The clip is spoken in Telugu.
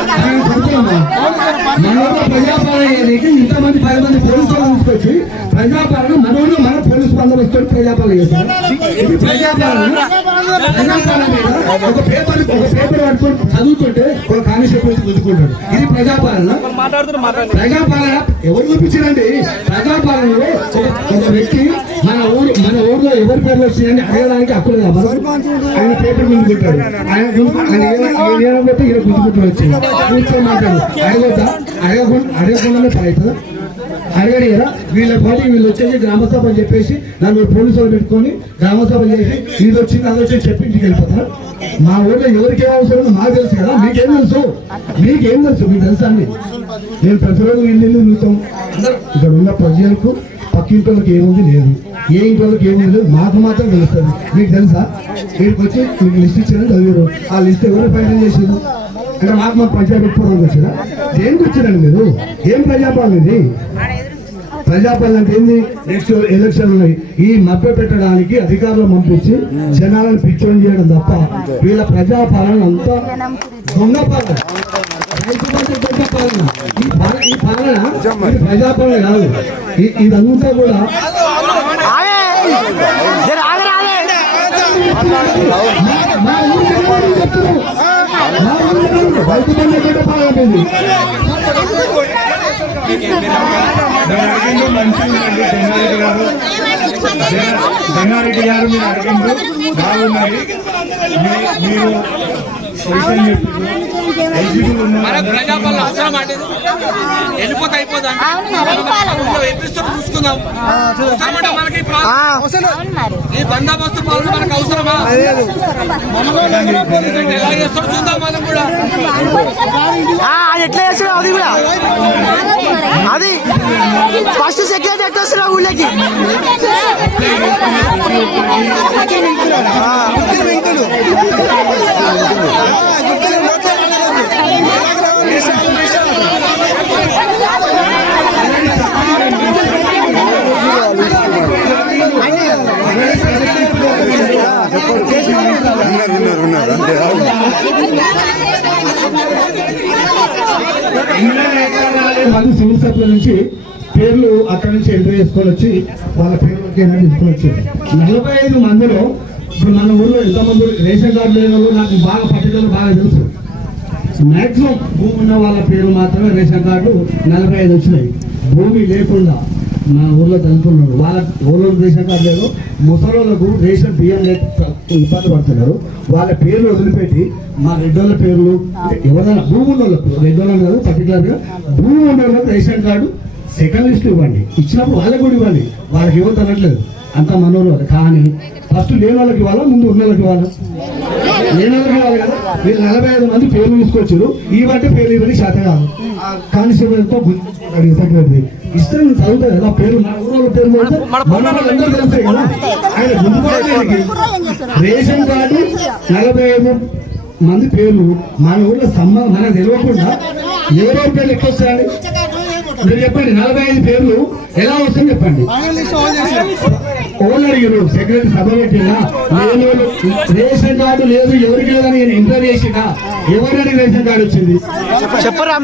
కావాలి. ప్రజాపాలన ఇంతమంది పది మంది పోలీసులు తీసుకొచ్చి ప్రజాపాలన మన ఊళ్ళో మన పోలీసు బందోబస్తు ప్రజాపాలన చేస్తారు ఇది ప్రజాపాలన ఒక పేపర్ ఒక పేపర్ పట్టుకొని చదువుతుంటే ఒక కానిస్టేబుల్ వచ్చి గుద్దుకుంటాడు ఇది ప్రజాపాలన ప్రజాపాలన ఎవరు చూపించారండి ప్రజాపాలనలో ఒక వ్యక్తి ఎవరి పేర్లు వచ్చినాయని అడగడానికి అప్పుడు ఆయన పేపర్ ముందుకుంటాడు ఆయన గుంపు- ఆయన ఏమ- ఆయన ఏమబట్టి ఈయన గుంజుకుంటూ వచ్చింది. కూర్చోమంటాడు అడగొద్దా? అడగకుండా అడగకుండానే పని అవుతుందా? అడగడు కదా వీళ్ళ పాటి వీళ్ళు వచ్చేసి గ్రామసభ అని చెప్పేసి నన్ను పోలీసులు పెట్టుకొని గ్రామసభ చేసి ఇది వచ్చింది అది వచ్చి చెప్పి ఇంటికి వెళ్ళిపోతారు? మా ఊళ్ళో ఎవరికి ఏం అవసరం ఉందో మాకు తెలుసు కదా. మీకేం తెలుసు? మీకేం తెలుసు? మీకు తెలుసా అండి నేను ప్రతిరోజు ఇల్లు ఇల్లు ఇక్కడ ఉన్న ప్రజలకు పక్కింటోళ్ళకి ఏముంది లేదు. ఏ ఇంట్లోకి ఏముంది లేదు మాకు మాత్రం తెలుస్తుంది. మీకు తెలుసా? వీడికి వచ్చి మీకు లిస్ట్ ఇచ్చారని చదివారు. ఆ లిస్ట్ ఎవరు ప్రయత్నం చేసారు అంటే మాకు మాకు పంచాయతీ పూర్వం వచ్చారా దేనికి వచ్చారండి మీరు? ఏం ప్రజాపాలన ఇది? ప్రజాపాలన అంటే ఏంది? నెక్స్ట్ ఎలక్షన్ ఉన్నాయి. ఈ మభ్య పెట్టడానికి అధికారులు పంపించి జనాలను పిచ్చోని చేయడం తప్ప వీళ్ళ ప్రజాపాలన అంతా దొంగ పాలన. ఈ పాలన ప్రజాపాలన కాదు ఇదంతా కూడా జనారెడ్డి గారు మీరు అడిగింది బాగున్నది మీరు ప్రజాపాలన అవసరం అంటే వెళ్ళిపోతే ఎట్లిస్తారో చూసుకుందాం. అవసరమంటే మనకి ఈ బందోబస్తు పాలన మనకు అవసరమా? ఎలా చేస్తారో చూద్దాం మనం కూడా. ఆ, ఎట్లా చేస్తున్నావు? అది కూడా. అది. ఫస్ట్ సెక్రటరీ ఎట్లా వస్తున్నావు ఊళ్ళకి? ఉన్నారు ఉన్నారు ఉన్నారు అంతే అవును. సివిల్ సప్లై నుంచి పేర్లు అక్కడ నుంచి ఎంట్రీ చేసుకొని వచ్చి వాళ్ళ పేర్లు తీసుకొని వచ్చి నలభై ఐదు మందిలో ఇప్పుడు మన ఊర్లో ఎంతమంది రేషన్ కార్డు లేని వాళ్ళు నాకు బాగా పర్టికులర్ బాగా తెలుసు. మ్యాక్సిమం భూమి ఉన్న వాళ్ళ పేరు మాత్రమే రేషన్ కార్డు నలభై ఐదు వచ్చినాయి. భూమి లేకుండా మా ఊర్లో చదువుతున్నారు వాళ్ళ ఊళ్ళో రేషన్ కార్డు లేదు. ముసలోళ్ళకు రేషన్ బియ్యం లేక ఇబ్బంది పడుతున్నారు. వాళ్ళ పేర్లు వదిలిపెట్టి మా రెడ్డోళ్ళ పేర్లు ఎవరైనా భూమి ఉన్న వాళ్ళకు రెడ్డోళ్ళ కాదు పర్టికులర్గా భూమి ఉన్న వాళ్ళకి రేషన్ కార్డు సెకండ్ లిస్ట్ ఇవ్వండి. ఇచ్చినప్పుడు వాళ్ళకు కూడా ఇవ్వండి. వాళ్ళకి ఇవ్వద్దు అనట్లేదు అంత మనోరు వాళ్ళు కానీ ఫస్ట్ లేని వాళ్ళకి ఇవ్వాలా? ముందు ఉన్న వాళ్ళకి ఇవ్వాలా? లేని వాళ్ళకి ఇవ్వాలి కదా? వీళ్ళు నలభై ఐదు మంది పేర్లు తీసుకొచ్చారు. ఈ బట్టి పేర్లు ఇవ్వని శాత కాదు. కానిస్టేబుల్తో సెక్రటరీ ఇస్తే నేను చదువుతా కదా? పేరు మన ఊళ్ళో పేరు పెడితే మన వాళ్ళందరూ తెలుస్తాయి కదా? ఆయన గుర్తుపడడానికి రేషన్ కార్డు నలభై ఐదు మంది పేర్లు. మన ఊళ్ళో సంబంధం మనకు తెలియకుండా ఎవరో పేర్లు ఎక్కువ వస్తాయండి మీరు చెప్పండి నలభై ఐదు పేర్లు ఎలా వస్తుంది చెప్పండి. అడిగారు సెక్రటరీ సభ పెట్టినా వాళ్ళు రేషన్ కార్డు లేదు ఎవరికి లేదని ఎంక్వైరీ చేసినా ఎవరికి రేషన్ కార్డు వచ్చింది? చెప్పరా